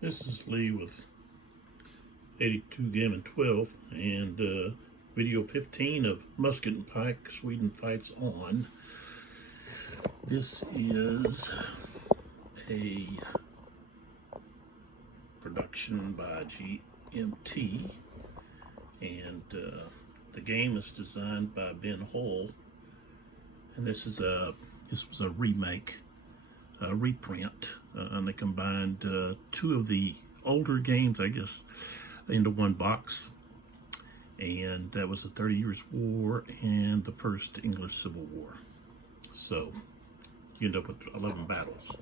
This is Lee with 82 Gammon 12 and video 15 of Musket and Pike, Sweden Fights On. This is a production by GMT, and the game is designed by Ben Hull, and this was a remake, a reprint, and they combined two of the older games, I guess, into one box, and that was the 30 Years' War and the First English Civil War. So you end up with 11 battles,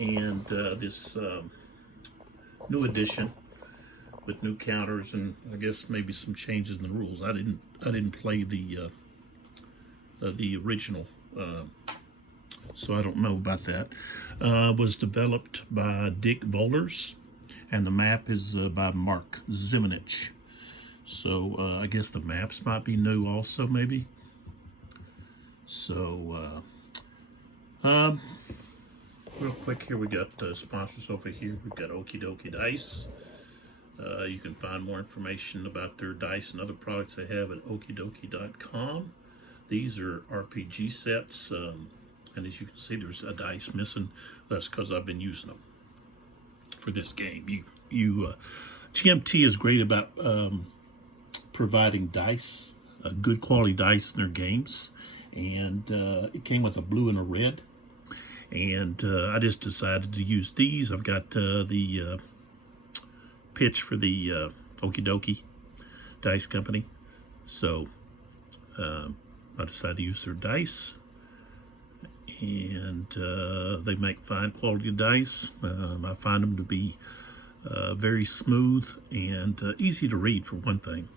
and this new edition with new counters and I guess maybe some changes in the rules. I didn't play the original, so I don't know about that. Was developed by Dick Vohlers, and the map is by Mark Simonitich. So I guess the maps might be new also, maybe. So real quick here, we got sponsors over here. We've got Okie Dokie Dice. You can find more information about their dice and other products they have at okiedokie.com. These are RPG sets, and as you can see, there's a dice missing. That's because I've been using them for this game. GMT is great about providing dice, good quality dice in their games, and it came with a blue and a red, and I just decided to use these. I've got the pitch for the Okie Dokie Dice Company, so I decided to use their dice, and they make fine quality dice. I find them to be very smooth and easy to read, for one thing.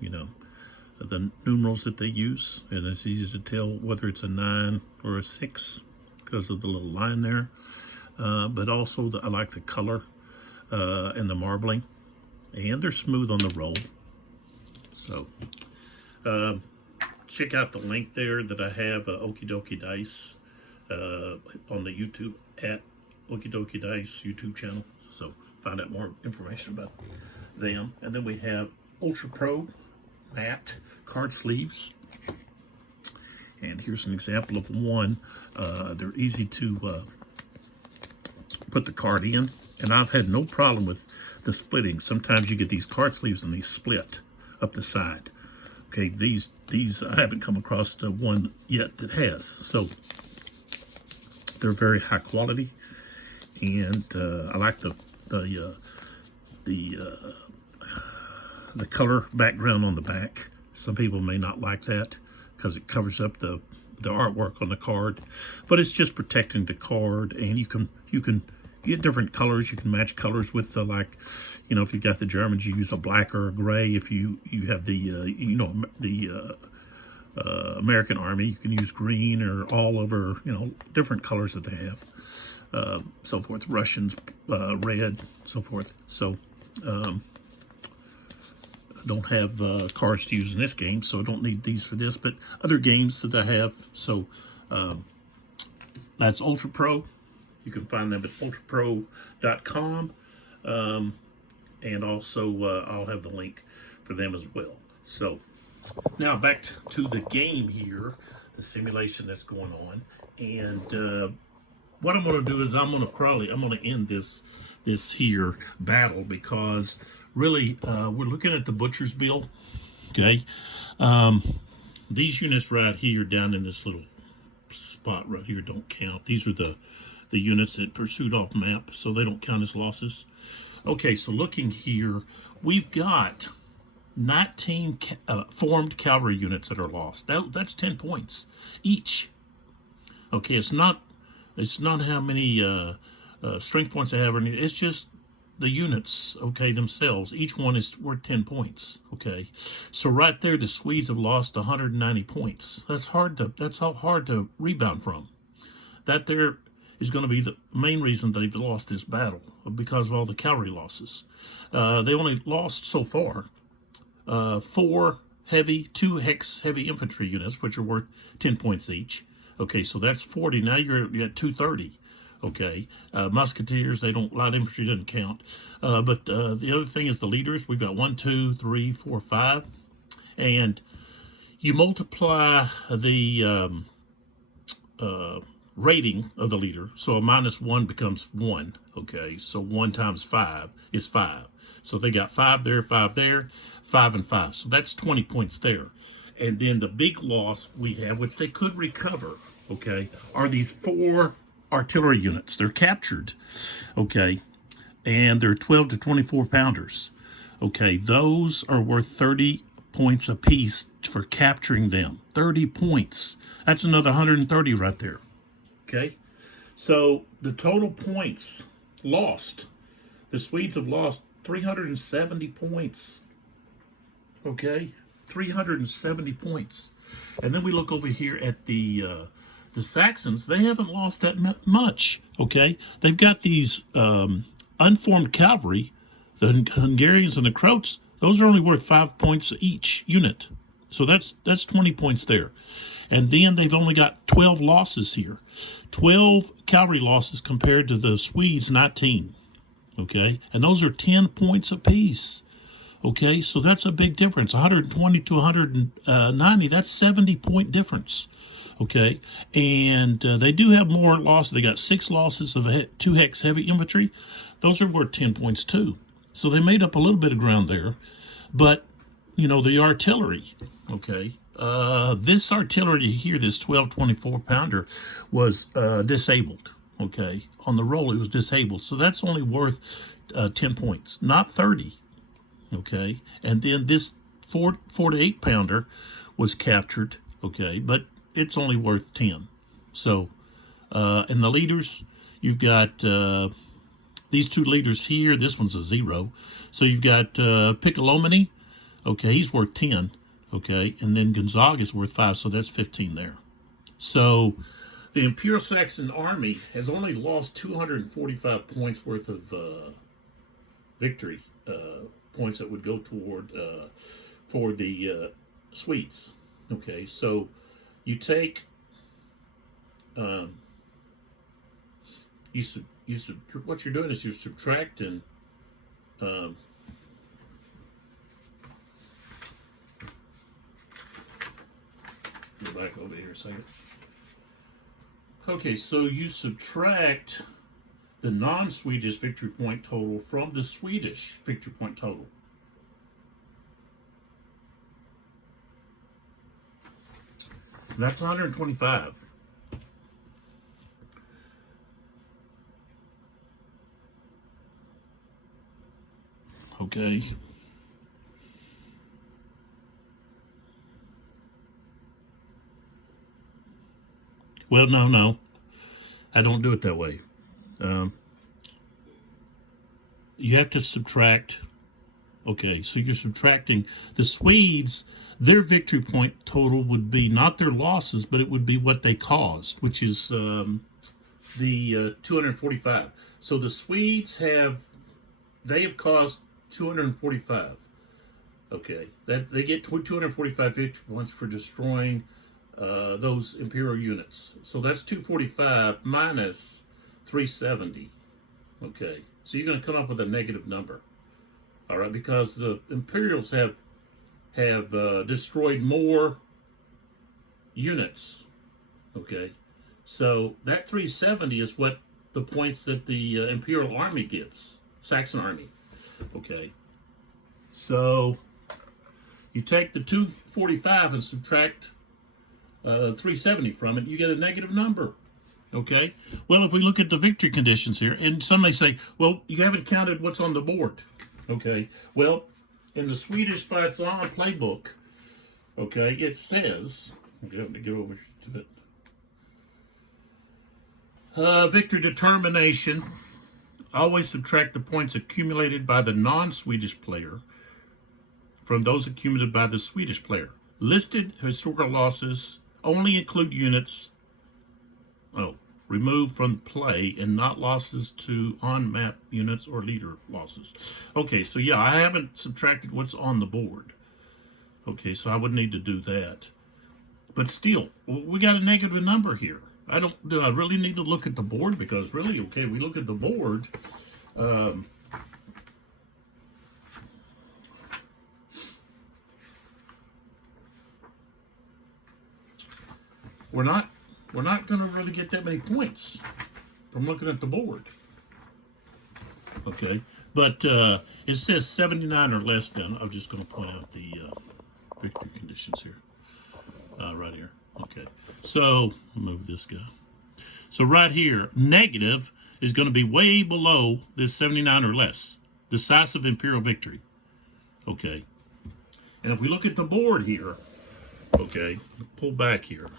You know, the numerals that they use, and it's easy to tell whether it's a 9 or a 6 because of the little line there. But also I like the color and the marbling, and they're smooth on the roll. So check out the link there that I have, Okie Dokie Dice, on the YouTube at Okie Dokie Dice YouTube channel. So find out more information about them. And then we have Ultra Pro matte card sleeves, and here's an example of one. They're easy to put the card in, and I've had no problem with the splitting. Sometimes you get these card sleeves and they split up the side. Okay, these I haven't come across one yet that has. So they're very high quality, and I like the color background on the back. Some people may not like that because it covers up the artwork on the card, but it's just protecting the card, and you can get different colors. You can match colors with like, you know, if you got the Germans, you use a black or a gray. If you have the American Army, you can use green or all over, you know, different colors that they have, so forth. Russians, red, so forth. So I don't have cards to use in this game, so I don't need these for this, but other games that I have. So that's Ultra Pro. You can find them at ultrapro.com, and also I'll have the link for them as well. So now back to the game here, the simulation that's going on, and what I'm going to do is I'm going to end this here battle, because really we're looking at the butcher's bill. Okay, these units right here down in this little spot right here don't count. These are the units that pursued off map, so they don't count as losses. Okay, so looking here, we've got 19 formed cavalry units that are lost. That's 10 points each. Okay, it's not how many strength points they have, or anything. It's just the units, okay, themselves. Each one is worth 10 points. Okay, so right there, the Swedes have lost 190 points. That's how hard to rebound from. That there is going to be the main reason they've lost this battle, because of all the cavalry losses. They only lost so far 4 two-hex heavy infantry units, which are worth 10 points each. Okay, so that's 40. Now you're at 230. Okay, musketeers, they don't, light infantry doesn't count. But the other thing is the leaders. We've got 1, 2, 3, 4, 5. And you multiply the rating of the leader. So a -1 becomes 1. Okay, so 1 times 5 is 5. So they got 5 there, 5 there, 5 and 5. So that's 20 points there. And then the big loss we have, which they could recover, okay, are these 4 artillery units. They're captured, okay, and they're 12 to 24 pounders. Okay, those are worth 30 points apiece for capturing them. 30 points. That's another 130 right there. Okay, so the total points lost, the Swedes have lost 370 points. Okay, 370 points. And then we look over here at the Saxons. They haven't lost that much. Okay, they've got these unformed cavalry, the Hungarians and the Croats. Those are only worth 5 points each unit. So that's 20 points there. And then they've only got 12 losses here. 12 cavalry losses compared to the Swedes' 19. Okay, and those are 10 points apiece. Okay, so that's a big difference. 120 to 190, that's 70-point difference. Okay, and they do have more losses. They got 6 losses of 2-hex heavy infantry. Those are worth 10 points too. So they made up a little bit of ground there. But, you know, the artillery, okay, this artillery here, this 12 24-pounder, was disabled, okay. On the roll, it was disabled. So that's only worth 10 points, not 30, okay. And then this 4 to 8-pounder was captured, okay, but it's only worth 10. So, and the leaders, you've got these 2 leaders here. This one's a 0. So you've got Piccolomini, okay, he's worth 10, okay, and then Gonzaga is worth 5, so that's 15 there. So the Imperial-Saxon Army has only lost 245 points worth of victory points that would go toward for the Swedes. Okay, so you take what you're doing is you're subtracting go back over here a second. Okay, so you subtract the non-Swedish victory point total from the Swedish victory point total. That's 125. Okay. Well, no. I don't do it that way. You have to subtract. Okay, so you're subtracting the Swedes. Their victory point total would be not their losses, but it would be what they caused, which is the 245. So the Swedes have caused 245. Okay, that they get 245 victory points for destroying those Imperial units. So that's 245 minus 370. Okay, so you're going to come up with a negative number. All right, because the Imperials have destroyed more units. Okay, so that 370 is what the points that the Imperial Army gets, Saxon Army. Okay, so you take the 245 and subtract 370 from it, you get a negative number. Okay, well, if we look at the victory conditions here, and some may say, well, you haven't counted what's on the board. Okay, well, in the Swedish Fights On playbook, okay, it says, I'm going to get over to it. Victory determination, always subtract the points accumulated by the non-Swedish player from those accumulated by the Swedish player. Listed historical losses only include units removed from play and not losses to on-map units or leader losses. Okay, so yeah, I haven't subtracted what's on the board. Okay, so I would need to do that. But still, we got a negative number here. do I really need to look at the board? Because really, okay, we look at the board. We're not going to really get that many points from looking at the board. Okay, but it says 79 or less. Then I'm just going to point out the victory conditions here, right here. Okay, so move this guy. So right here, negative is going to be way below this 79 or less. Decisive imperial victory. Okay, and if we look at the board here, okay, pull back here,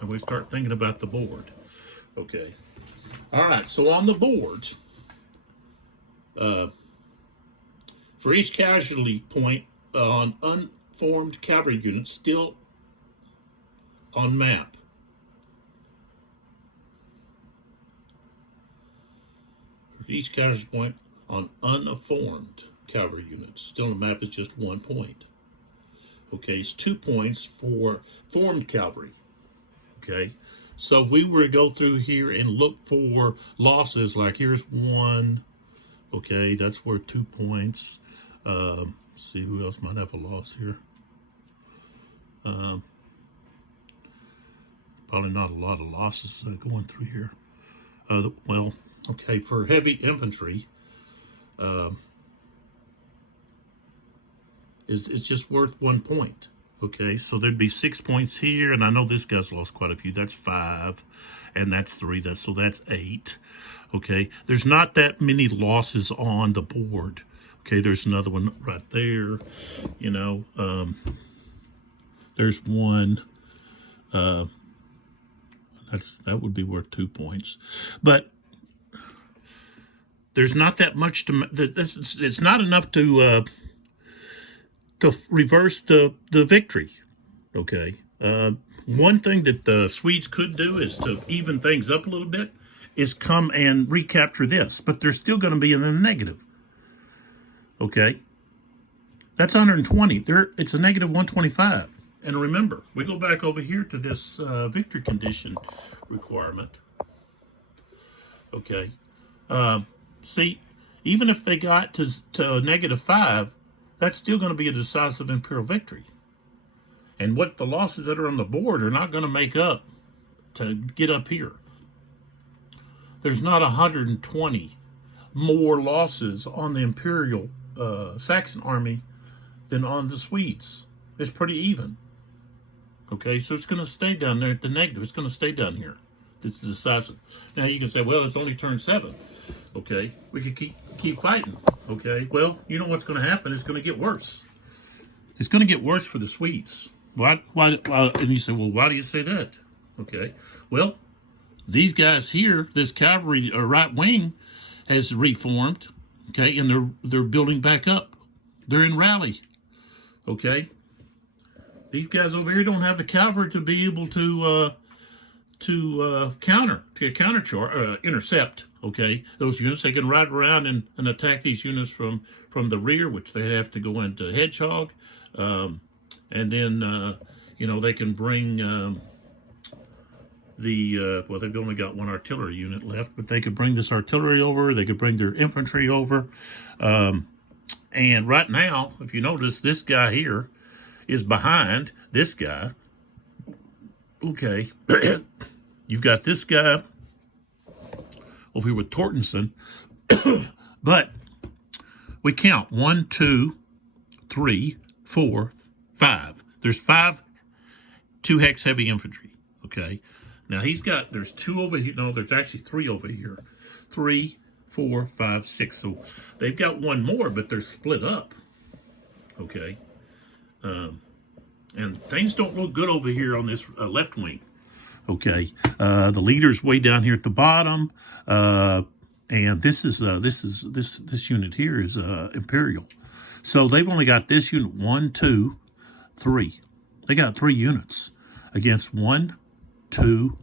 and we start thinking about the board. Okay, all right. So on the board. For each casualty point on unformed cavalry units still on map. For each casualty point on unformed cavalry units still on the map is just 1 point. Okay, it's 2 points for formed cavalry. Okay, so if we were to go through here and look for losses, like here's 1. Okay, that's worth 2 points. See who else might have a loss here. Probably not a lot of losses going through here. Well, okay, for heavy infantry, it's just worth 1 point. Okay, so there'd be 6 points here, and I know this guy's lost quite a few. That's 5, and that's 3. So that's 8. Okay, there's not that many losses on the board. Okay, there's another one right there. You know, there's 1. That would be worth 2 points, but there's not that much to. It's not enough to reverse the victory. Okay, one thing that the Swedes could do is to even things up a little bit. Is come and recapture this, but they're still going to be in the negative. Okay, that's 120. It's a negative 125. And remember, we go back over here to this victory condition requirement. Okay, see, even if they got to -5, that's still going to be a decisive imperial victory. And what the losses that are on the board are not going to make up to get up here. There's not 120 more losses on the Imperial-Saxon Army than on the Swedes. It's pretty even. Okay, so it's going to stay down there at the negative. It's going to stay down here. It's decisive. Now you can say, well, it's only turn 7. Okay, we could keep fighting. Okay, well, you know what's going to happen? It's going to get worse. It's going to get worse for the Swedes. Why? And you say, well, why do you say that? Okay, well, these guys here, this cavalry right wing, has reformed. Okay, and they're building back up. They're in rally. Okay, these guys over here don't have the cavalry to be able to intercept. Okay, those units, they can ride around and attack these units from the rear, which they have to go into hedgehog, and then you know, they can bring. Well, they've only got 1 artillery unit left, but they could bring this artillery over. They could bring their infantry over. And right now, if you notice, this guy here is behind this guy. Okay. You've got this guy over here with Tortenson. But we count 1, 2, 3, 4, 5. There's 5 two-hex heavy infantry. Okay. Now there's 2 over here. No, there's actually 3 over here. 3, 4, 5, 6. So they've got 1 more, but they're split up. Okay. And things don't look good over here on this left wing. Okay. The leader's way down here at the bottom. And this unit here is Imperial. So they've only got this unit 1, 2, 3. They got 3 units against 1, 2,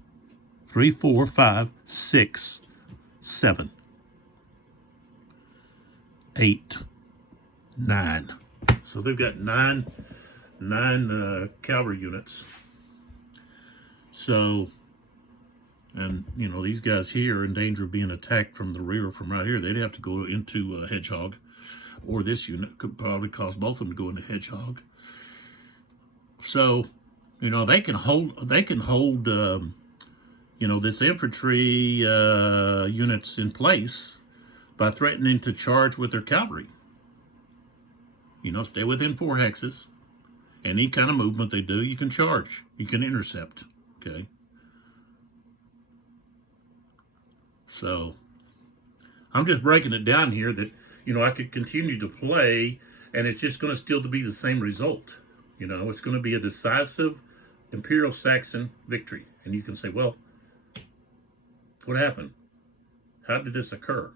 3, 4, 5, 6, 7, 8, 9. So they've got nine cavalry units. So And, you know, these guys here are in danger of being attacked from the rear from right here. They'd have to go into Hedgehog. Or this unit could probably cause both of them to go into Hedgehog. So, you know, they can hold, you know, this infantry units in place by threatening to charge with their cavalry. You know, stay within 4 hexes. Any kind of movement they do, you can charge. You can intercept, okay? So, I'm just breaking it down here that, you know, I could continue to play, and it's just going to still be the same result. You know, it's going to be a decisive Imperial-Saxon victory. And you can say, well, what happened? How did this occur?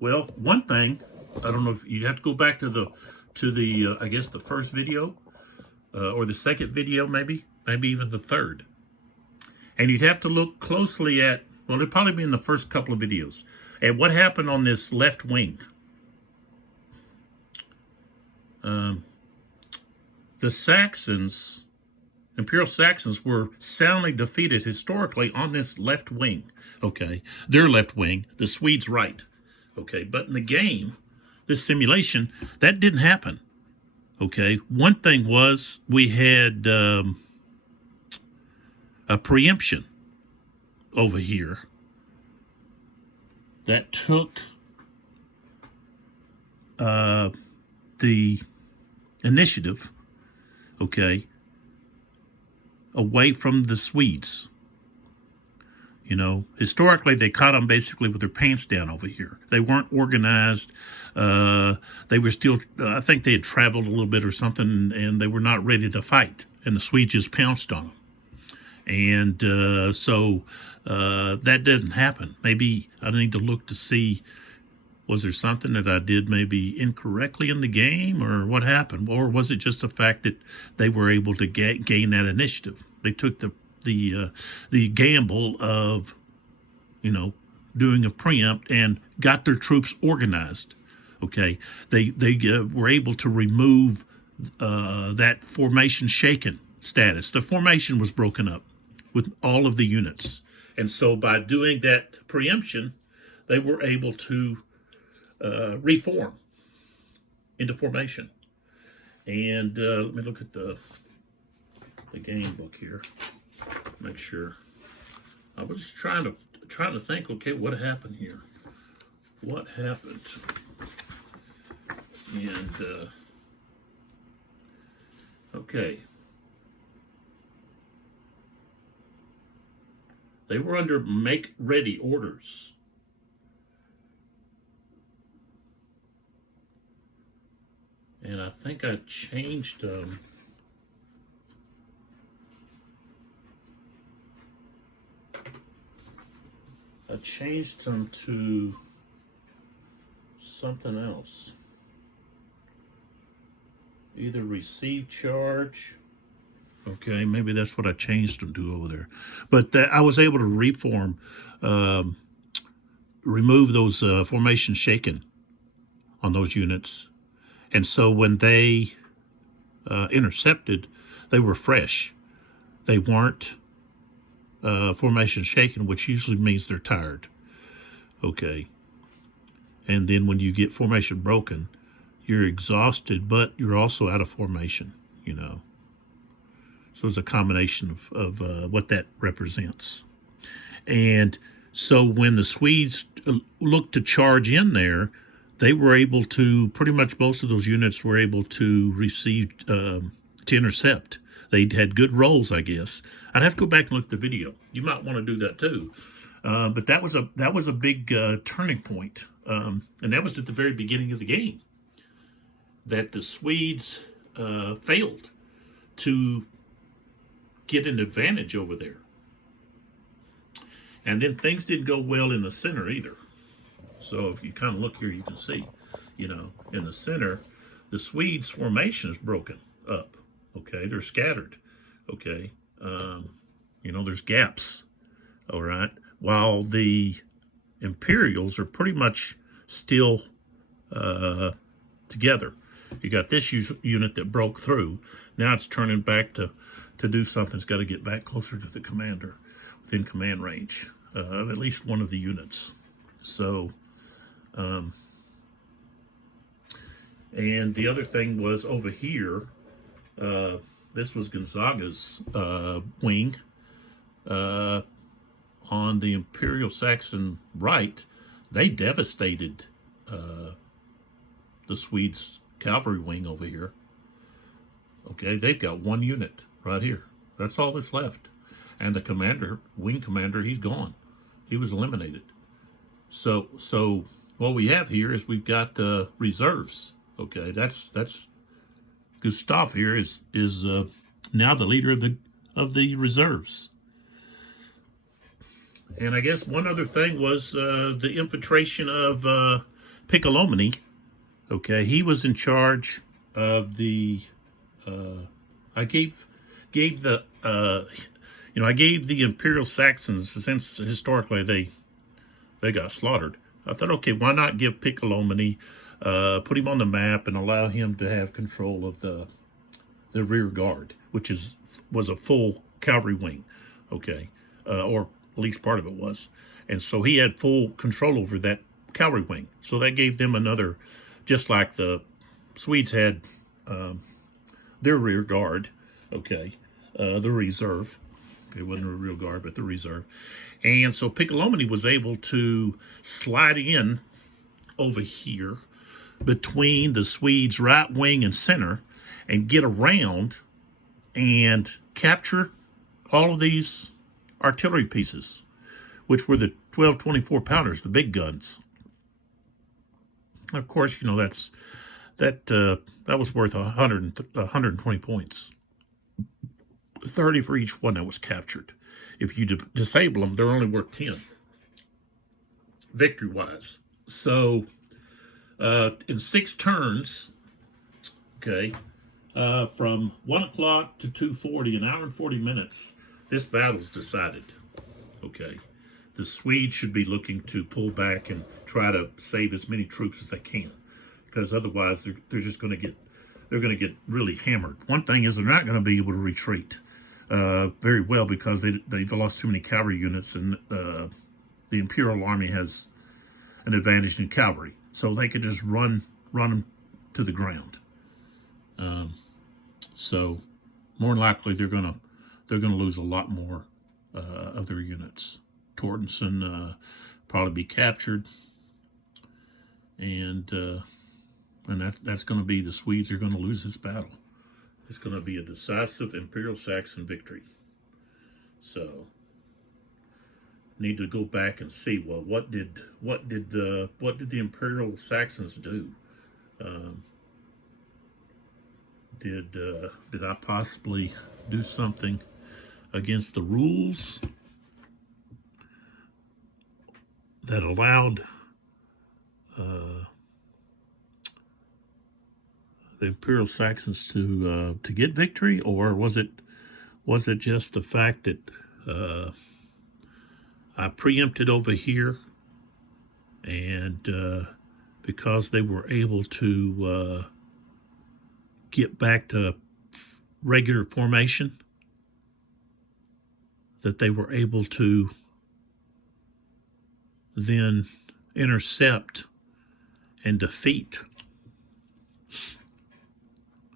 Well, one thing, I don't know if you have to go back to the I guess the first video, or the second video, maybe even the third. And you'd have to look closely at, well, it'd probably be in the first couple of videos, at what happened on this left wing. The Saxons, Imperial-Saxons, were soundly defeated historically on this left wing, okay? Their left wing, the Swedes' right, okay? But in the game, this simulation, that didn't happen, okay? One thing was we had a preemption over here that took the initiative, okay, away from the Swedes. You know, historically, they caught them basically with their pants down over here. They weren't organized. They were still, I think they had traveled a little bit or something, and they were not ready to fight. And the Swedes just pounced on them. And so that doesn't happen. Maybe I need to look to see, was there something that I did maybe incorrectly in the game, or what happened? Or was it just the fact that they were able to gain that initiative? They took the gamble of, you know, doing a preempt and got their troops organized. Okay, they were able to remove that formation shaken status. The formation was broken up with all of the units, and so by doing that preemption, they were able to reform into formation. And let me look at the game book here. Make sure. I was just trying to think. Okay, what happened here? What happened? And okay, they were under make-ready orders. And I think I changed them to something else. Either receive charge. Okay, maybe that's what I changed them to over there. But I was able to reform, remove those formations shaken on those units. And so when they intercepted, they were fresh. They weren't formation shaken, which usually means they're tired. Okay. And then when you get formation broken, you're exhausted, but you're also out of formation, you know. So it's a combination of what that represents. And so when the Swedes looked to charge in there, they were able to, pretty much most of those units were able to receive, to intercept. They had good rolls, I guess. I'd have to go back and look at the video. You might want to do that too. But that was a big turning point. And that was at the very beginning of the game. That the Swedes failed to get an advantage over there. And then things didn't go well in the center either. So if you kind of look here, you can see, you know, in the center, the Swedes' formation is broken up. Okay, they're scattered. Okay, you know, there's gaps. All right, while the Imperials are pretty much still together. You got this unit that broke through. Now it's turning back to do something. It's got to get back closer to the commander, within command range. at least one of the units. So, and the other thing was over here, this was Gonzaga's wing. On the Imperial-Saxon right, they devastated the Swedes' cavalry wing over here. Okay, they've got one unit right here. That's all that's left. And the commander, wing commander, he's gone. He was eliminated. So what we have here is we've got the reserves. Okay, that's Gustav here is now the leader of the reserves. And I guess one other thing was the infiltration of Piccolomini. Okay, he was in charge of the. I gave the I gave the Imperial-Saxons, since historically they got slaughtered. I thought, okay, why not give Piccolomini, put him on the map and allow him to have control of the rear guard, which was a full cavalry wing, okay, or at least part of it was. And so he had full control over that cavalry wing. So that gave them another, just like the Swedes had their rear guard, okay, the reserve. Okay, it wasn't a real guard, but the reserve. And so Piccolomini was able to slide in over here between the Swedes' right wing and center and get around and capture all of these artillery pieces, which were the 12 24 pounders, the big guns. Of course, that was worth 120 points, 30 for each one that was captured. If you disable them, they're only worth 10 victory-wise. So in 6 turns, okay, from 1 o'clock to 2:40, an hour and 40 minutes, this battle's decided. Okay, the Swedes should be looking to pull back and try to save as many troops as they can, because otherwise they're just going to get really hammered. One thing is they're not going to be able to retreat very well because they've lost too many cavalry units, and the Imperial Army has an advantage in cavalry, so they could just run them to the ground. So more than likely they're gonna lose a lot more of their units. Tortenson probably be captured, and that's going to be, the Swedes are going to lose this battle. It's going to be a decisive Imperial-Saxon victory. So need to go back and see, well, what did the Imperial-Saxons do? Did I possibly do something against the rules that allowed the Imperial-Saxons to get victory, or was it just the fact that I preempted over here, and because they were able to get back to regular formation, that they were able to then intercept and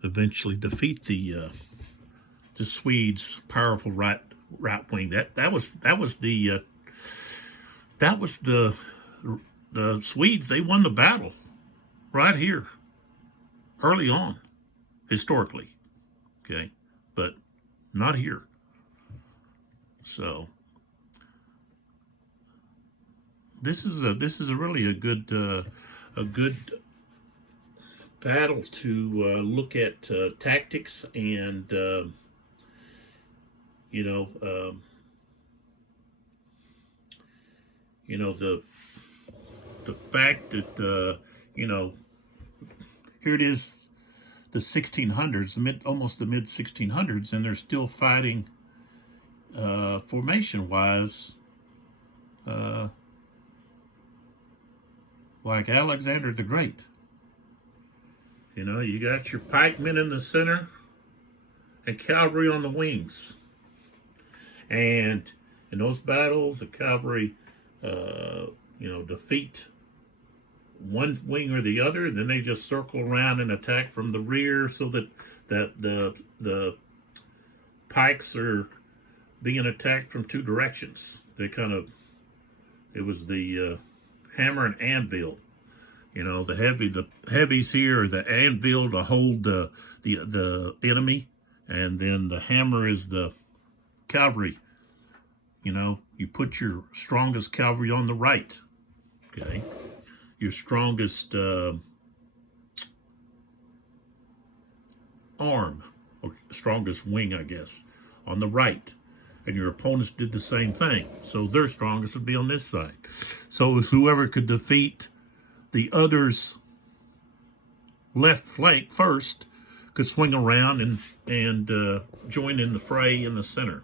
eventually defeat the Swedes' powerful right wing. That was the Swedes. They won the battle right here early on, historically, okay, but not here. So this is really a good battle to look at tactics and the fact that here it is, the 1600s, almost the mid 1600s, and they're still fighting formation wise like Alexander the Great. You got your pikemen in the center and cavalry on the wings. And In those battles, the cavalry, defeat one wing or the other, and then they just circle around and attack from the rear, so that the pikes are being attacked from two directions. It was the hammer and anvil. The heavies here are the anvil to hold the enemy, and then the hammer is the cavalry. You put your strongest cavalry on the right. Okay, your strongest arm, or strongest wing, I guess, on the right. And your opponents did the same thing. So their strongest would be on this side. So it's whoever could defeat the other's left flank first could swing around and join in the fray in the center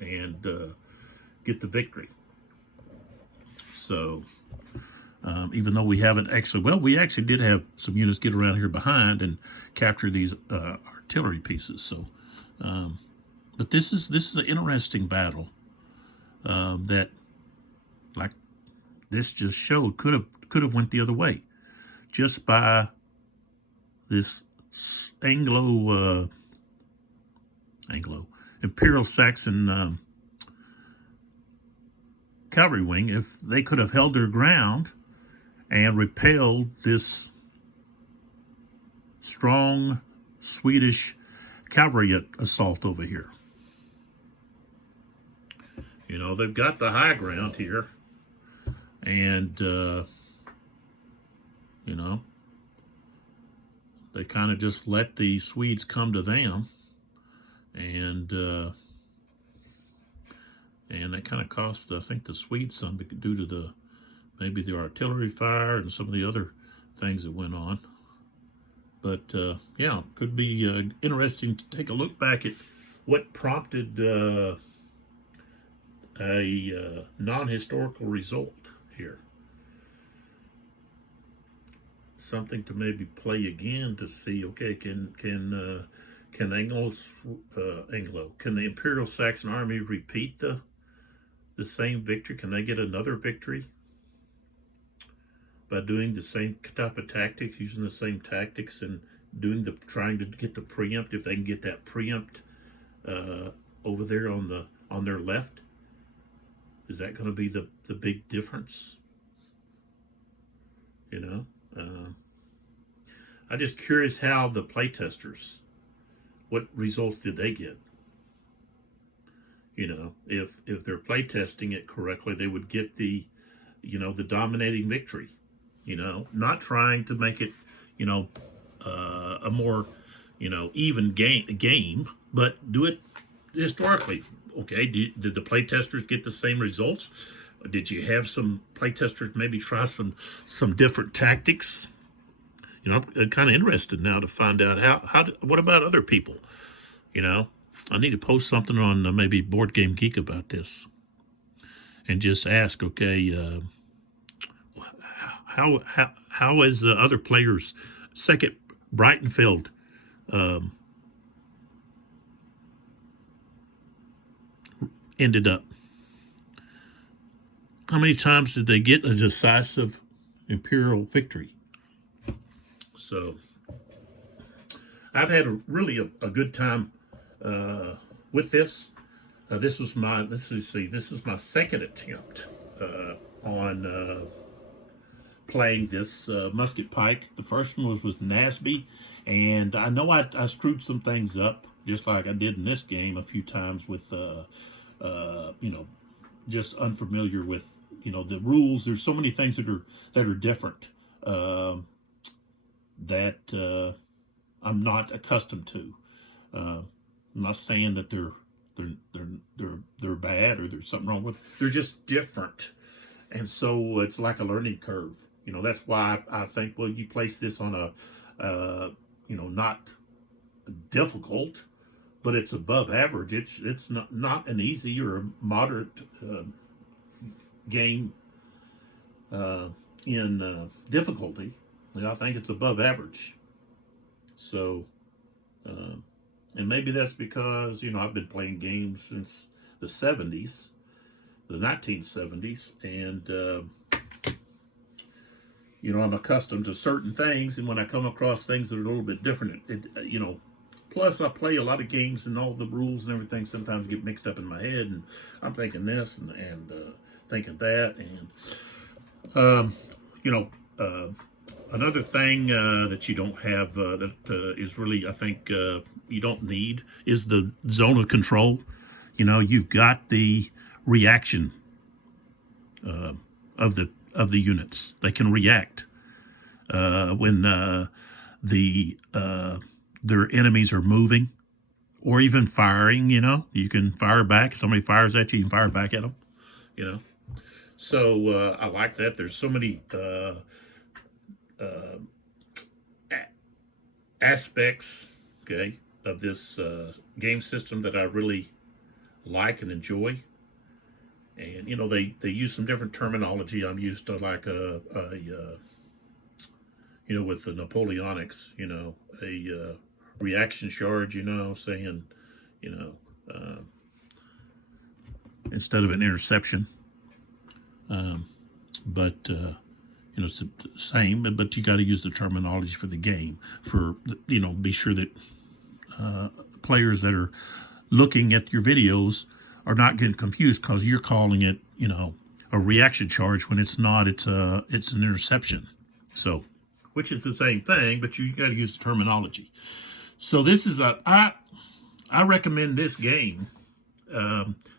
and get the victory. So even though we haven't we actually did have some units get around here behind and capture these artillery pieces. So, but this is an interesting battle that, like this just showed, could have went the other way, just by this Imperial-Saxon cavalry wing. If they could have held their ground and repelled this strong Swedish cavalry assault over here. They've got the high ground here, and they kind of just let the Swedes come to them, and that kind of cost, I think, the Swedes some due to maybe the artillery fire and some of the other things that went on. But yeah, could be interesting to take a look back at what prompted a non-historical result here. Something to maybe play again to see. Okay, can the Imperial-Saxon Army repeat the same victory? Can they get another victory by doing the same type of tactics, using the same tactics, and trying to get the preempt? If they can get that preempt over there on their left, is that going to be the big difference? I'm just curious how the playtesters, what results did they get? If they're playtesting it correctly, they would get the dominating victory. Not trying to make it, a more, even game, but do it historically. Okay, did the playtesters get the same results? Did you have some playtesters maybe try some different tactics? I'm kind of interested now to find out what about other people? I need to post something on maybe Board Game Geek about this, and just ask, okay, how is other players' second Breitenfeld ended up? How many times did they get a decisive imperial victory? So I've had really a good time with this. This is my second attempt on playing this Musket Pike. The first one was with Nasby, and I know I screwed some things up, just like I did in this game a few times with just unfamiliar with the rules. There's so many things that are different that I'm not accustomed to. I'm not saying that they're bad or there's something wrong with them. They're just different, and so it's like a learning curve. That's why I think, well, you place this on a not difficult, but it's above average. It's not an easy or a moderate game in difficulty. I think it's above average. So, and maybe that's because I've been playing games since the 70s, the 1970s, and you know, I'm accustomed to certain things, and when I come across things that are a little bit different, you know, plus I play a lot of games, and all the rules and everything sometimes get mixed up in my head, and I'm thinking this and thinking that, and you know, another thing that you don't have that is really, I think, you don't need is the zone of control. You know, you've got the reaction of the units. They can react when their enemies are moving or even firing. You know, you can fire back. If somebody fires at you, you can fire back at them. You know, so I like that. There's so many aspects, okay, of this game system that I really like and enjoy. And you know, they use some different terminology. I'm used to like you know, with the Napoleonics, you know, a reaction charge, you know, saying, you know, instead of an interception. But you know, it's the same, but you got to use the terminology for the game, for, you know, be sure that players that are looking at your videos are not getting confused, because you're calling it, you know, a reaction charge when it's not. It's an interception. So, which is the same thing, but you got to use the terminology. So this is I recommend this game,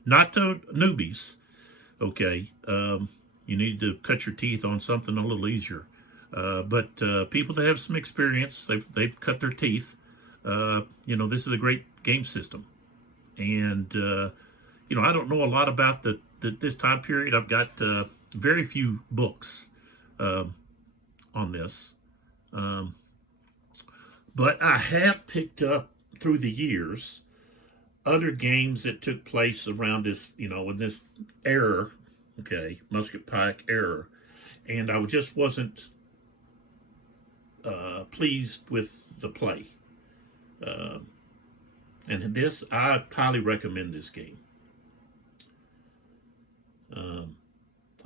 not to newbies. Okay, you need to cut your teeth on something a little easier. But people that have some experience, they've cut their teeth. You know, this is a great game system. And, you know, I don't know a lot about this time period. I've got very few books on this. But I have picked up through the years other games that took place around this, you know, in this era, okay, Musket Pike era, and I just wasn't pleased with the play. And this, I highly recommend this game.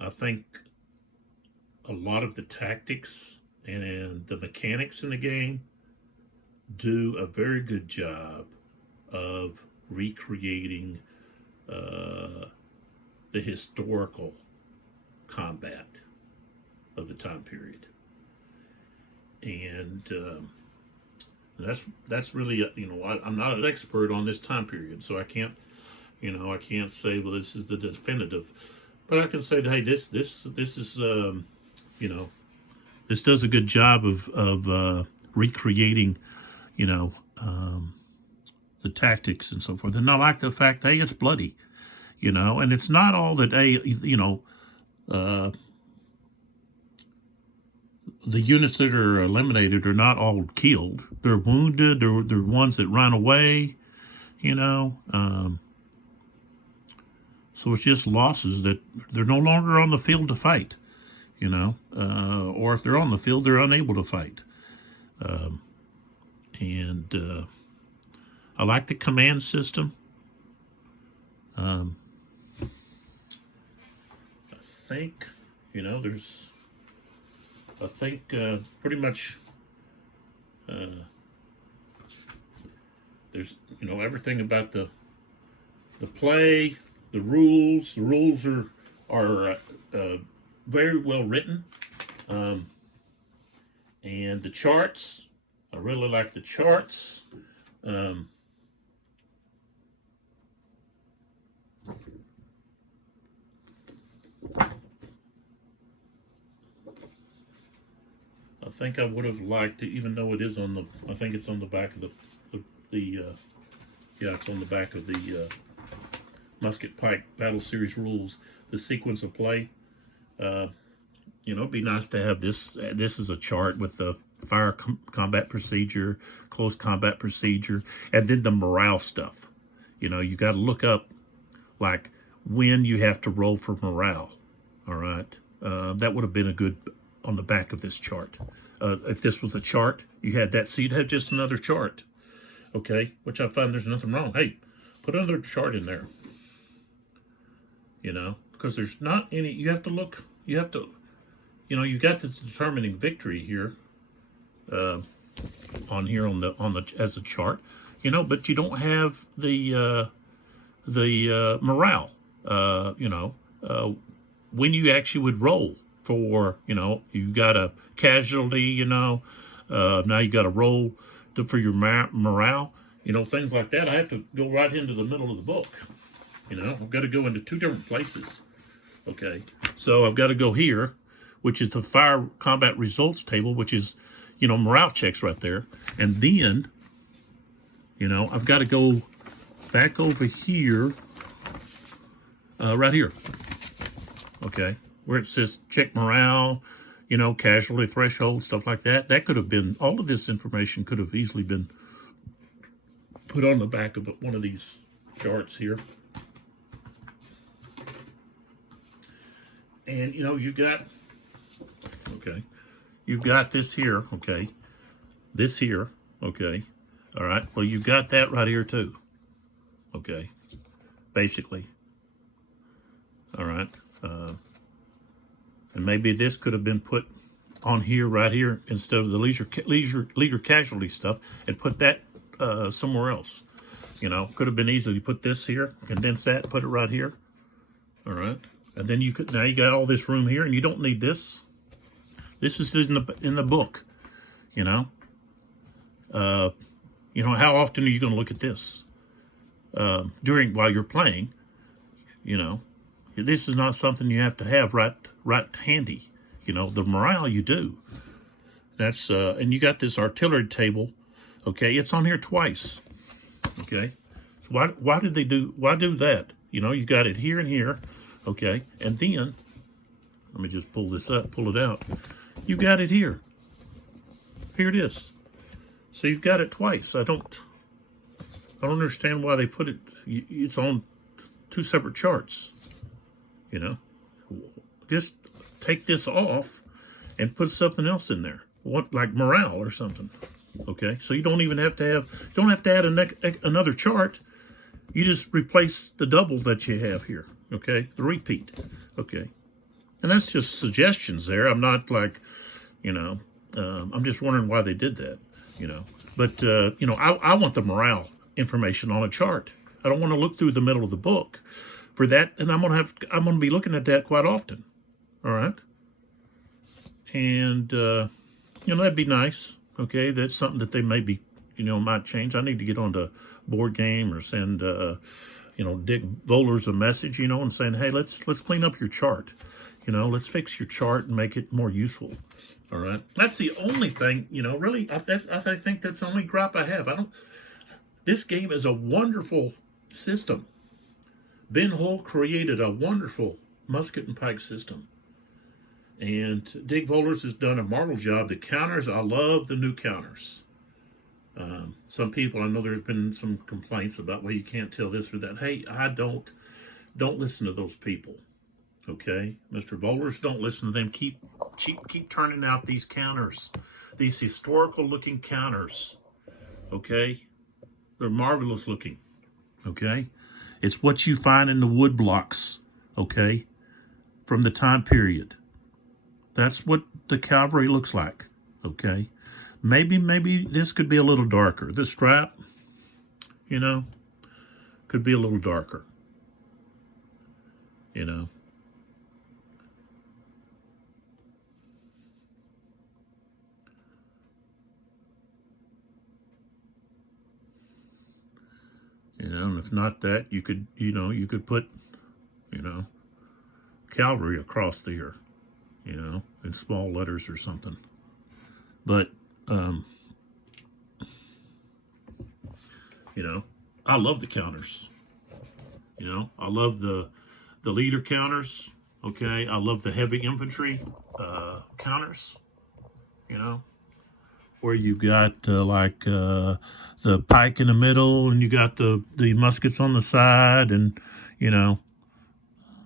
I think a lot of the tactics and the mechanics in the game do a very good job of recreating the historical combat of the time period, and that's really, you know, I'm not an expert on this time period, so I can't, you know, I can't say, well, this is the definitive, but I can say that, hey, this is you know, this does a good job of recreating, you know, the tactics and so forth. And I like the fact, hey, it's bloody, you know, and it's not all that, hey, you know, the units that are eliminated are not all killed. They're wounded. They're ones that run away, you know. So it's just losses that they're no longer on the field to fight, you know. Or if they're on the field, they're unable to fight. And I like the command system. I think, you know, I think pretty much there's, you know, everything about the play, the rules. The rules are very well written, and the charts. I really like the charts. I think I would have liked it, even though it is on the, I think it's on the back of yeah, it's on the back of the Musket Pike Battle Series rules, the sequence of play. You know, it'd be nice to have this. This is a chart with the fire combat procedure, close combat procedure, and then the morale stuff. You know, you got to look up, like, when you have to roll for morale. All right. That would have been a good on the back of this chart. If this was a chart, you had that, so you'd have just another chart. Okay, which I find there's nothing wrong. Hey, put another chart in there. You know, because there's not any. You have to look. You have to. You got this determining victory here. On here on the as a chart, but you don't have the morale. When you actually would roll for, you got a casualty, now you got to roll for your morale, things like that. I have to go right into the middle of the book. I've got to go into two different places. Okay, so I've got to go here, which is the fire combat results table, which is, morale checks right there. And then, I've got to go back over here, right here. Okay, where it says check morale, casualty threshold, stuff like that. That could have been, all of this information could have easily been put on the back of one of these charts here. And, you've got, okay, you've got this here, okay, this here, okay, all right. Well, you've got that right here too, okay, basically, all right. And maybe this could have been put on here, right here, instead of the leader casualty stuff, and put that somewhere else. Could have been easily put this here, condense that, put it right here, all right. And then now you got all this room here, and you don't need this. This is in the book, how often are you going to look at this while you're playing? This is not something you have to have right handy. The morale you do. That's and you got this artillery table. Okay, it's on here twice. Okay, so why do that? You got it here and here. Okay, and then let me just pull it out. You got it here. Here it is. So you've got it twice. I don't understand why they put it. It's on two separate charts. Just take this off and put something else in there. Like morale or something. Okay, so you don't even have to add another chart. You just replace the double that you have here. Okay, the repeat. Okay, and that's just suggestions there. I'm not like, I'm just wondering why they did that. But I want the morale information on a chart. I don't want to look through the middle of the book for that, and I'm gonna be looking at that quite often. All right, and that'd be nice. Okay, that's something that they maybe might change. I need to get onto board game or send Dick Vohlers a message, and saying, hey, let's clean up your chart. Let's fix your chart and make it more useful. All right, that's the only thing. Really, I think that's the only gripe I have. This game is a wonderful system. Ben Hull created a wonderful musket and pike system. And Dick Vohlers has done a marvelous job. The counters, I love the new counters. Some people, I know there's been some complaints about, well, you can't tell this or that. Hey, I don't listen to those people. Okay, Mr. Vohlers, don't listen to them. Keep turning out these counters, these historical looking counters. Okay, they're marvelous looking. Okay, it's what you find in the wood blocks. Okay, from the time period. That's what the cavalry looks like. Okay, maybe this could be a little darker. The strap, could be a little darker. And if not that, you could put, cavalry across there, in small letters or something. But, I love the counters. I love the leader counters. Okay, I love the heavy infantry counters. Where you got the pike in the middle, and you got the muskets on the side, and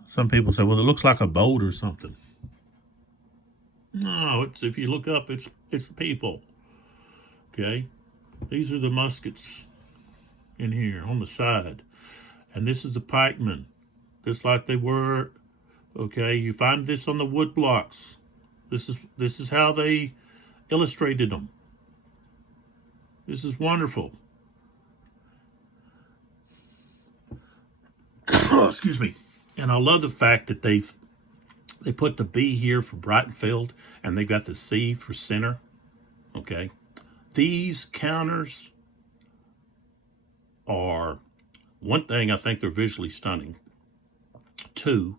some people say, well, it looks like a boat or something. No, if you look up, it's people. Okay, these are the muskets in here on the side, and this is the pikemen, just like they were Okay, you find this on the wood blocks. This is how they illustrated them. This is wonderful. Oh, excuse me. And I love the fact that they put the B here for Breitenfeld, and they got the C for center. Okay, these counters are, one thing, I think they're visually stunning. Two,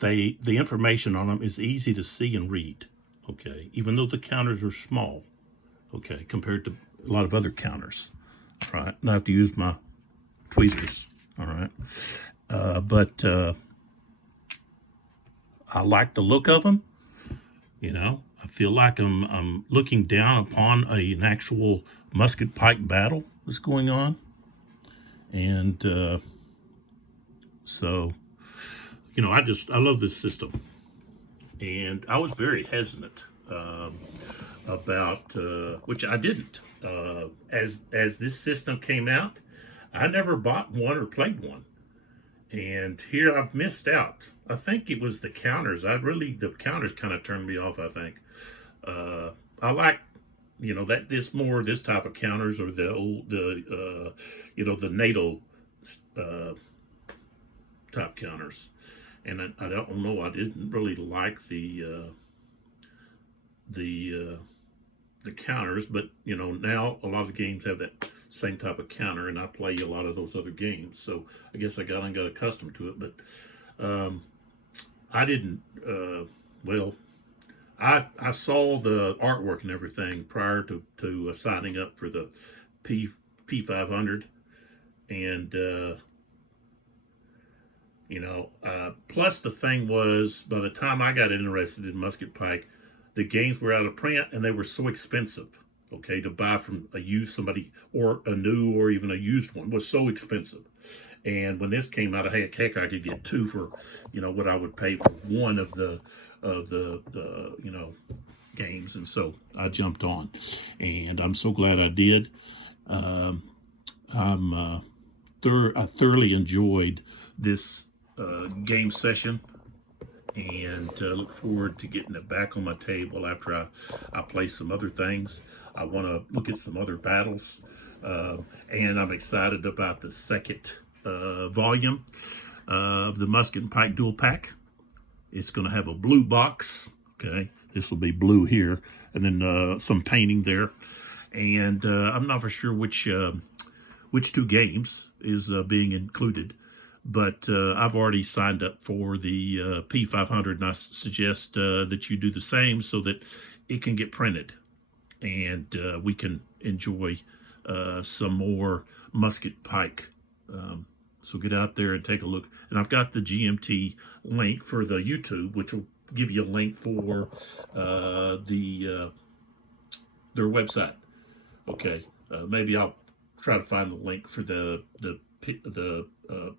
the information on them is easy to see and read. Okay, even though the counters are small. Okay, compared to a lot of other counters. All right, and I have to use my tweezers. All right, but I like the look of them. You know, I feel like I'm looking down upon an actual musket pike battle that's going on. And so, you know, I love this system. And I was very hesitant about, which I didn't. As this system came out, I never bought one or played one. And here I've missed out. I think it was the counters. The counters kind of turned me off, I think. I like, you know, this type of counters, or you know, the NATO type counters. And I don't know, I didn't really like the counters, but you know, now a lot of the games have that same type of counter, and I play a lot of those other games, so I guess I got accustomed to it. But I didn't. Well, I saw the artwork and everything prior to signing up for the P500, and you know, plus the thing was, by the time I got interested in musket pike, the games were out of print and they were so expensive. Okay, to buy from a used somebody, or a new, or even a used one, was so expensive. And when this came out, heck, I could get two for, you know, what I would pay for one of the you know, games. And so I jumped on, and I'm so glad I did. I thoroughly enjoyed this game session, and look forward to getting it back on my table after I play some other things. I want to look at some other battles, and I'm excited about the second volume of the Musket and Pike Dual Pack. It's going to have a blue box. Okay, this will be blue here, and then some painting there. And I'm not for sure which two games is being included, but I've already signed up for the P500, and I suggest that you do the same so that it can get printed, and we can enjoy some more musket pike. So get out there and take a look. And I've got the GMT link for the YouTube, which will give you a link for their website. Okay, maybe I'll try to find the link for the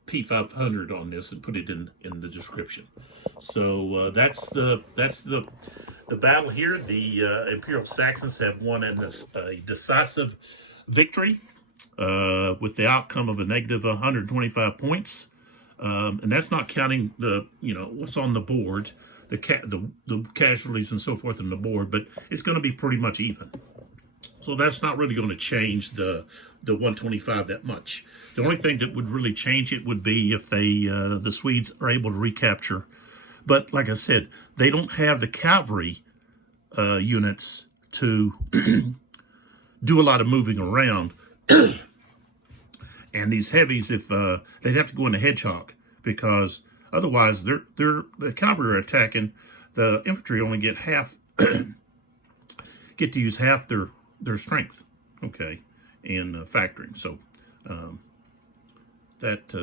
P500 on this and put it in the description. So that's the battle here. The Imperial-Saxons have won a decisive victory with the outcome of a negative 125 points, and that's not counting the, you know, what's on the board, the casualties and so forth on the board, but it's going to be pretty much even. So that's not really going to change the 125 that much. The only thing that would really change it would be if the Swedes are able to recapture. But like I said, they don't have the cavalry units to do a lot of moving around. And these heavies, if they'd have to go into hedgehog, because otherwise the cavalry are attacking. The infantry only get to use half their strength, okay, in factoring. So that's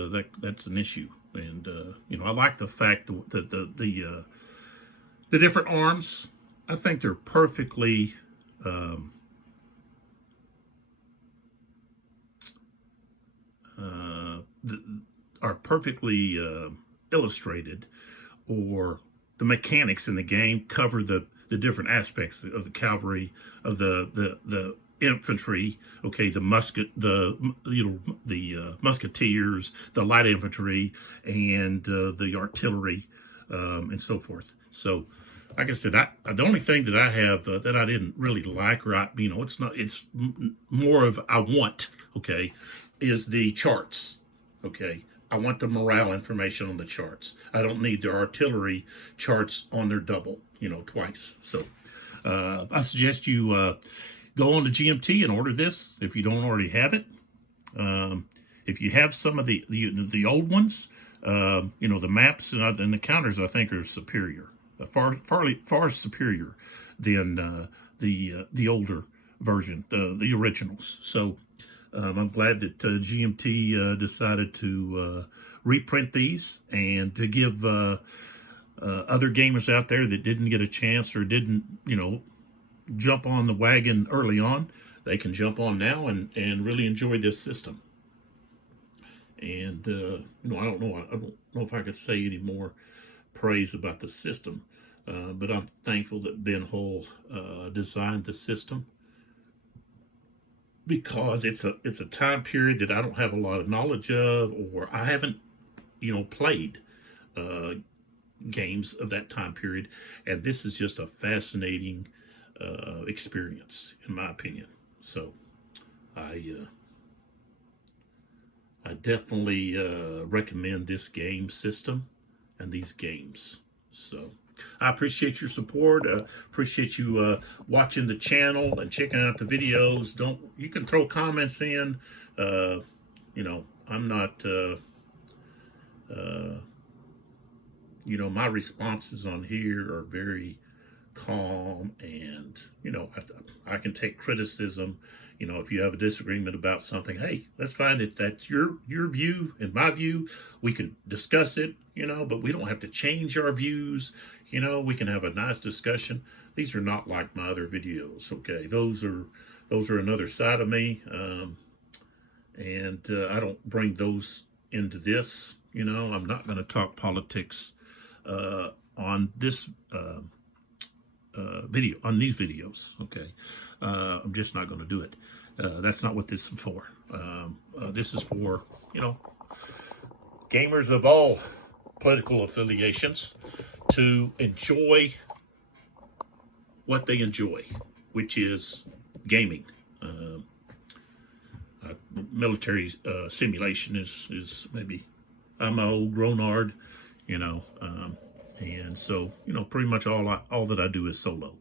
an issue. And you know, I like the fact that the different arms, I think they're perfectly illustrated, or the mechanics in the game cover the different aspects of the cavalry, of the infantry, okay, the musketeers, the light infantry, and the artillery, and so forth. So, like I said, the only thing that I have that I didn't really like, or it's not, it's more of I want, okay, is the charts, okay. I want the morale information on the charts. I don't need the artillery charts on their double, twice. So I suggest you go on to GMT and order this if you don't already have it. If you have some of the old ones, the maps and the counters, I think are superior, far superior than the older version, the originals. So I'm glad that GMT decided to reprint these and to give other gamers out there that didn't get a chance or didn't, jump on the wagon early on, they can jump on now and really enjoy this system. And I don't know if I could say any more praise about the system, but I'm thankful that Ben Hull designed the system, because it's a time period that I don't have a lot of knowledge of, or I haven't played games of that time period, and this is just a fascinating experience in my opinion. So I definitely recommend this game system and these games. So I appreciate your support. Appreciate you watching the channel and checking out the videos. You can throw comments in. I'm not, my responses on here are very calm, and I can take criticism. If you have a disagreement about something, hey, let's find it. That's your view and my view. We can discuss it, but we don't have to change our views. We can have a nice discussion. These are not like my other videos, okay? Those are another side of me, and I don't bring those into this. I'm not going to talk politics on this video, on these videos, okay? I'm just not going to do it. That's not what this is for. This is for, gamers of all political affiliations to enjoy what they enjoy, which is gaming. Military simulation is maybe, I'm an old grown-ard, and so, pretty much all that I do is solo.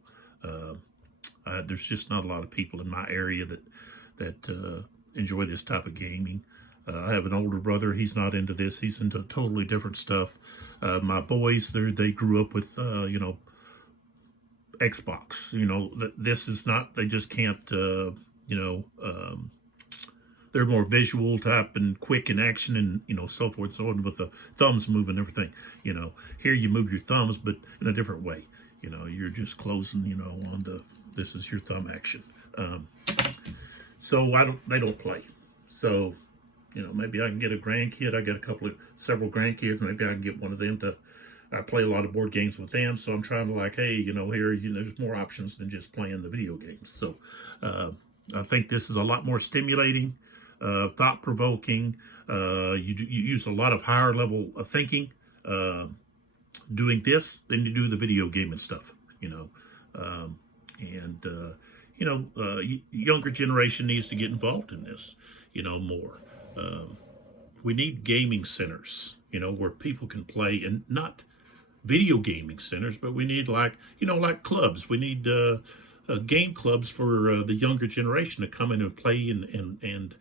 There's just not a lot of people in my area that enjoy this type of gaming. I have an older brother. He's not into this. He's into totally different stuff. My boys, they grew up with, Xbox. This is not, they just can't, they're more visual type and quick in action and, so forth and so on, with the thumbs moving and everything. Here you move your thumbs, but in a different way. You're just closing, on this is your thumb action. So they don't play. So, maybe I can get a grandkid. I got several grandkids. Maybe I can get one of them I play a lot of board games with them. So I'm trying to hey, here, there's more options than just playing the video games. So I think this is a lot more stimulating, thought-provoking. You use a lot of higher level of thinking doing this than you do the video game and stuff, younger generation needs to get involved in this, more. We need gaming centers, where people can play, and not video gaming centers, but we need like clubs. We need game clubs for the younger generation to come in and play and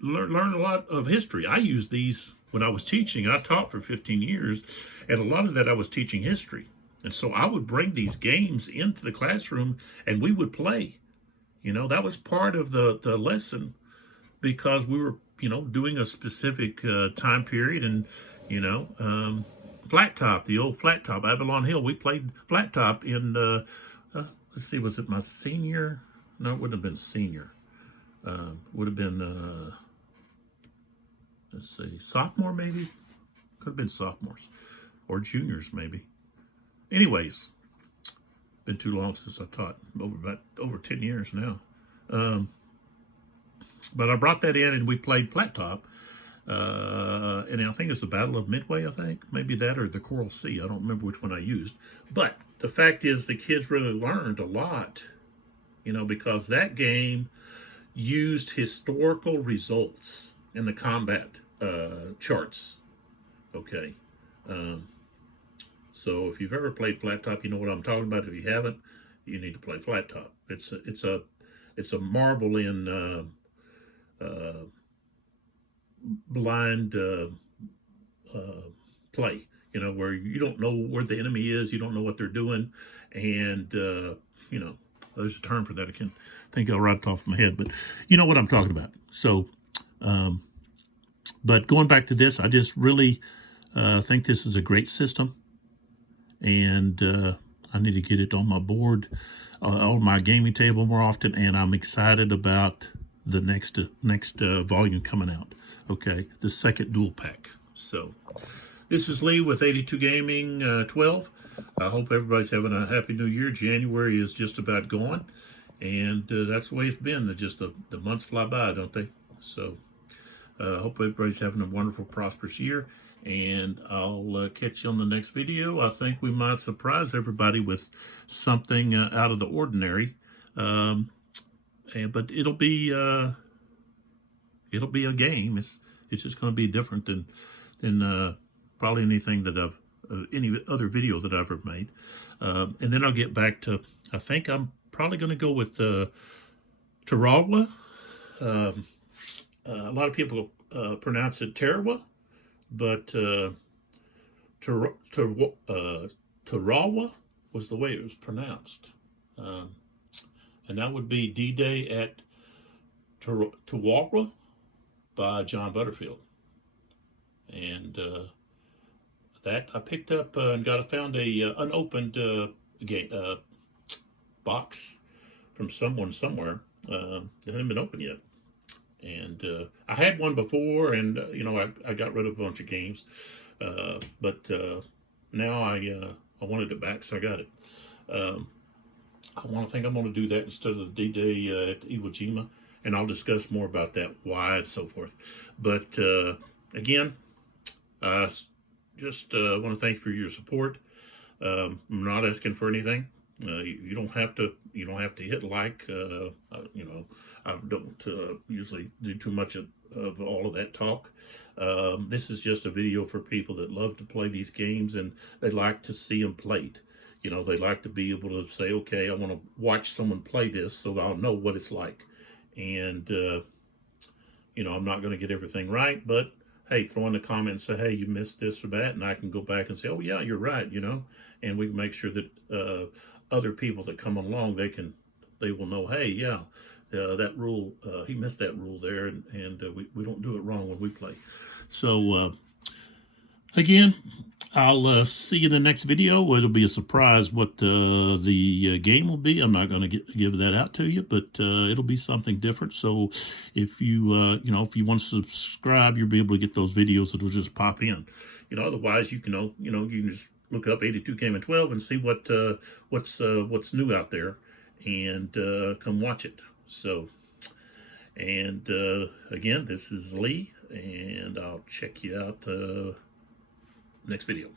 learn a lot of history. I used these when I was teaching. I taught for 15 years, and a lot of that I was teaching history. And so I would bring these games into the classroom and we would play. That was part of the lesson, because we were, doing a specific time period. And, flat top, the old flat top, Avalon Hill, we played flat top in, let's see, was it my senior? No, it wouldn't have been senior. Would have been, let's see, sophomore maybe? Could have been sophomores or juniors maybe. Anyways, been too long since I taught, over 10 years now. But I brought that in and we played flat top, And I think it's the Battle of Midway, I think. Maybe that or the Coral Sea. I don't remember which one I used. But the fact is the kids really learned a lot, because that game used historical results in the combat charts. Okay. Um, so if you've ever played flat top, you know what I'm talking about. If you haven't, you need to play flat top. It's a marvel in blind play. Where you don't know where the enemy is, you don't know what they're doing, and there's a term for that. I can't think of it right off my head, but you know what I'm talking about. So, but going back to this, I just really think this is a great system, and I need to get it on my board, on my gaming table more often, and I'm excited about the next volume coming out. Okay, the second dual pack. So this is Lee with 82 Gaming 12. I hope everybody's having a happy new year. January is just about gone, and that's the way it's been. The months fly by, don't they? So I hope everybody's having a wonderful, prosperous year, and I'll catch you on the next video. I think we might surprise everybody with something out of the ordinary, but it'll be a game. It's just going to be different than probably anything that I've any other video that I've ever made. And then I'll get back to, I think I'm probably going to go with Tarawa. A lot of people pronounce it Tarawa, but Tarawa was the way it was pronounced. And that would be D-Day at Tarawa by John Butterfield. And that I picked up and found a unopened box from someone somewhere. It hadn't been opened yet. And I had one before, and I got rid of a bunch of games, but now I wanted it back, so I got it. I think I'm going to do that instead of the D-Day at Iwo Jima, and I'll discuss more about that, why, and so forth. But again, just want to thank you for your support. I'm not asking for anything. You don't have to hit like. I don't usually do too much of all of that talk. This is just a video for people that love to play these games, and they like to see them played. They like to be able to say, okay, I want to watch someone play this so I'll know what it's like. And I'm not going to get everything right, but hey, throw in the comments and say, hey, you missed this or that, and I can go back and say, oh yeah, you're right, and we can make sure that other people that come along, they will know, hey, yeah, that rule, he missed that rule there, and we don't do it wrong when we play. So again, I'll see you in the next video. It'll be a surprise what the game will be. I'm not going to give that out to you, but it'll be something different. So if you if you want to subscribe, you'll be able to get those videos that'll just pop in. Otherwise you can you can just look up 82 Gaming 12 and see what's new out there, and come watch it. So, and again, this is Lee, and I'll check you out next video.